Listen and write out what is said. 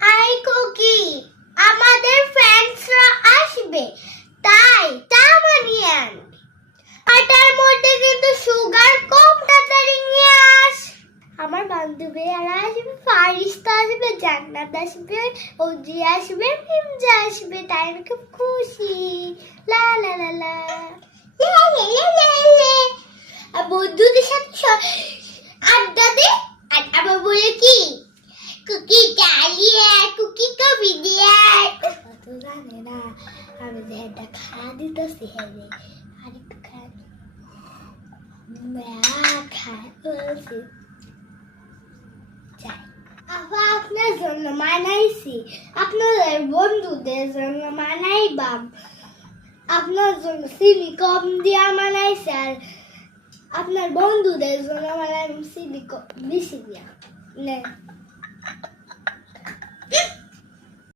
I cookie, আমাদের ফ্রেন্ডসরা আসবে। তাই, তা বানিয়ে আন। আটার মধ্যে কিন্তু সুগার কম, তাড়াতাড়ি নিয়ে আস। আমার বান্ধবীরা আসবে, ফারিস্তা আসবে, জান্নাত আসবে ও ওজি আসবে, মিমজা আসবে, তাই আমি খুব খুশি। লা লা লা লা। বন্ধুদের সাথে আড্ডা দে। আর আবার বলে কি? কুকি, ডালিয়া। জানে না আমি যে একটা খাওয়া দিতেছি হেলে আর একটু খাই খাই বলছি যাই আপা আপনার জন্য মানাইছি আপনাদের বন্ধুদের জন্য মানাইবাম আপনার জন্য চিনি কম দিয়া মানাইছি আর আপনার বন্ধুদের জন্য মানাইম চিনি কম বেশি দিয়া নে